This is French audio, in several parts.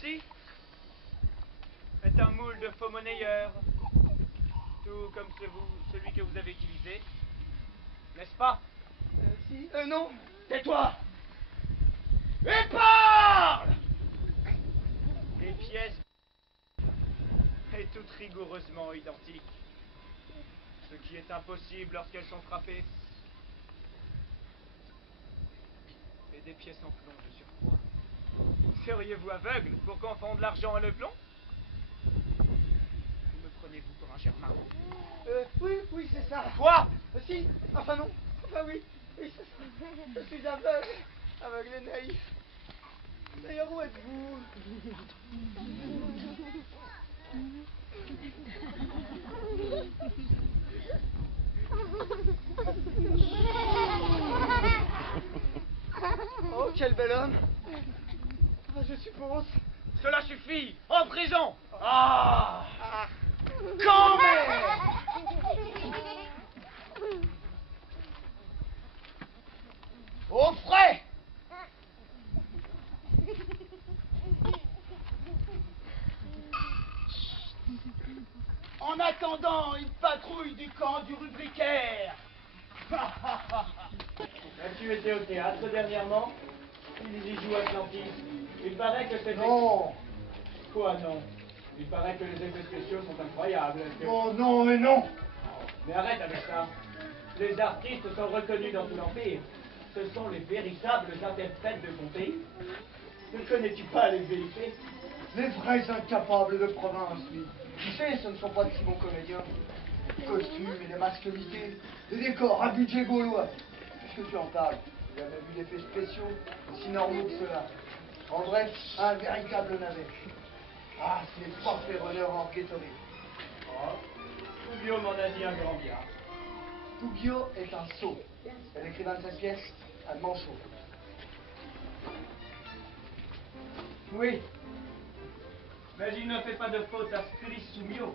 Ceci est un moule de faux monnayeur, tout comme celui que vous avez utilisé, n'est-ce pas? Si, non. Tais-toi. Et parle! Les pièces est toutes rigoureusement identiques, ce qui est impossible lorsqu'elles sont frappées. Et des pièces en plomb de surcroît. Seriez-vous aveugle pour confondre l'argent et le plomb? Me prenez-vous pour un germain? Oui, c'est ça. Quoi? Si, enfin non. Enfin oui, c'est ça. Je suis aveugle. Aveugle et naïf. D'ailleurs, où êtes-vous? Oh, quel bel homme. Je suppose. Cela suffit. En prison. Ah, quand même. Au frais. En attendant une patrouille du camp du rubricaire. As-tu été au théâtre dernièrement? Ils y jouent Atlantis. Il paraît que c'est... Non. Quoi non? Il paraît que les effets spéciaux sont incroyables. Oh non, mais non. Mais arrête avec ça. Les artistes sont reconnus dans tout l'Empire. Ce sont les véritables interprètes de ton pays. Ne connais-tu pas les vérités? Les vrais incapables de province, oui. Tu sais, ce ne sont pas de si bons comédiens. Des costumes et des masques limités, des décors à budget gaulois. Puisque tu en parles, j'ai jamais vu d'effets spéciaux aussi normaux que cela. En bref, un véritable navet. Ah, ce n'est pas fait honneur en Ghettori. Oh, Pouguio m'en a dit un grand bien. Pouguio est un sot. Et l'écrivain de cette pièce, un manchot. Oui. Mais il ne fait pas de faute à Scrissumio.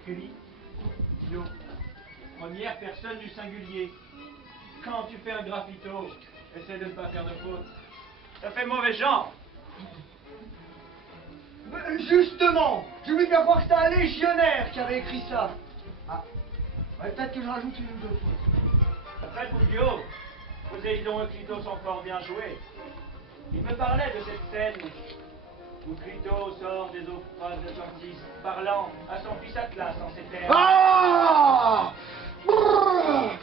Scri-Mio. Première personne du singulier. Quand tu fais un graffito, essaie de ne pas faire de faute. Ça fait mauvais genre. Justement, j'ai voulu bien croire que c'était un légionnaire qui avait écrit ça. Ah, ouais, peut-être que je rajoute une ou deux fautes. Après Pouguio, Poséidon et Clito sont fort bien joués. Il me parlait de cette scène où Clito sort des eaux froides d'Atlantis, parlant à son fils Atlas en ces termes. Ah! Brrr!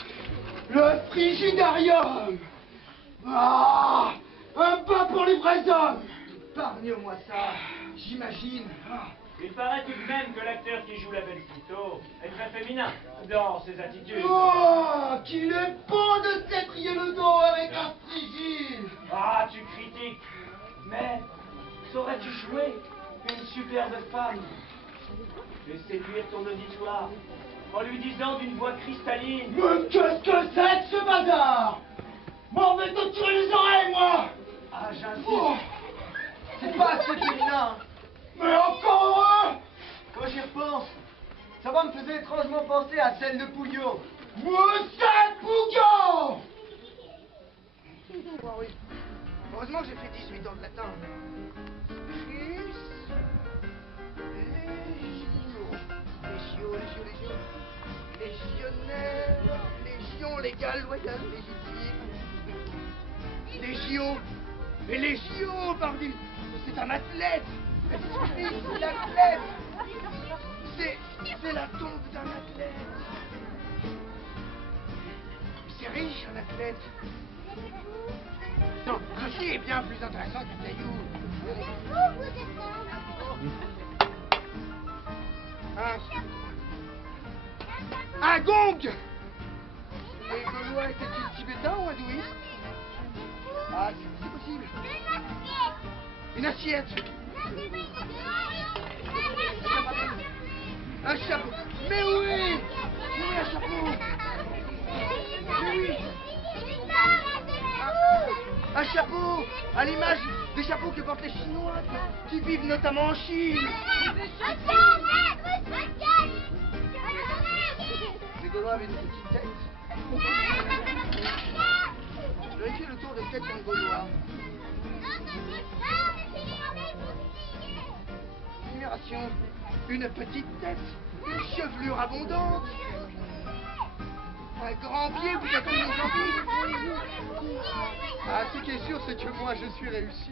Le frigidarium! Ah! Un pas pour les vrais hommes! Épargne-moi ça, j'imagine. Ah. Il paraît tout de même que l'acteur qui joue la belle Clito est très féminin dans ses attitudes. Oh! Qu'il est beau de s'étrier le dos avec un frigide! Ah, tu critiques. Mais saurais-tu jouer une superbe femme et séduire ton auditoire en lui disant d'une voix cristalline: Mais qu'est-ce que c'est que ce bazar? M'en vais te tirer les oreilles, moi! Ah, j'insiste. Oh. C'est pas assez féminin. Mais encore heureux! Quand j'y repense, sa voix me faisait étrangement penser à celle de Pouillot. Monsieur Pouillot! Oh oui. Heureusement que j'ai fait 18 ans de latin. Légionnaire, légion légale, loyale, légitime. Légio, mais Légio, pardi, c'est un athlète. C'est l'athlète. C'est la tombe d'un athlète. C'est riche, un athlète. Non, ceci est bien plus intéressant qu'un caillou. Un gong. Les Gaulois étaient-ils tibétains ou hindouistes? Ah, c'est possible. Une assiette. Un chapeau. Mais oui! Oui, un chapeau. Mais oui. Un chapeau, à l'image des chapeaux que portent les Chinois, qui vivent notamment en Chine. Les Gaulois avaient une petite tête. Vérifiez le tour de tête d'un Gaulois. complexion, une petite tête, une chevelure abondante, un grand pied, vous êtes une envie. Ah, ce qui est sûr, c'est que moi, je suis réussi.